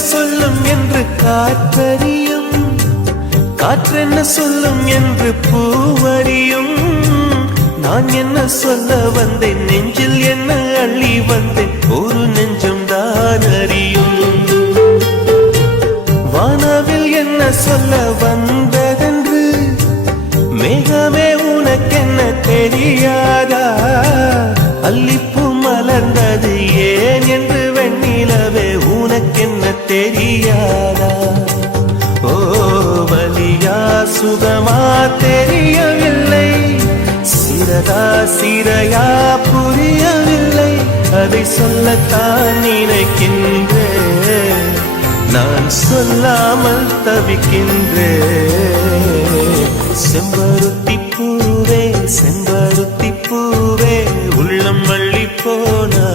சொல்லும் என்று காற்றறியும், காற்றென்ன சொல்லும் என்று பூவறியும். நான் என்ன சொல்ல வந்தேன், நெஞ்சில் என்ன அள்ளி வந்தேன், ஒரு நெஞ்சம் தான் அறியும். வானவில் என்ன சொல்ல வந்ததென்று மேகமே உனக்கென்ன தெரியாதா? அல்லிப்பூ மலர்ந்தது ஏன் என்று வெண்ணிலவே உனக்கென்ன தெரியாதா? ஓ வலியா சுகமா தெரியவில்லை, சிறதா சிறையா புரியவில்லை. அதை சொல்லத்தான் நினைக்கின்றேன், நான் சொல்லாமல் தவிக்கின்றேன். செம்பருத்தி பூவே செம்பருத்தி பூவே உள்ளம் அள்ளி போனா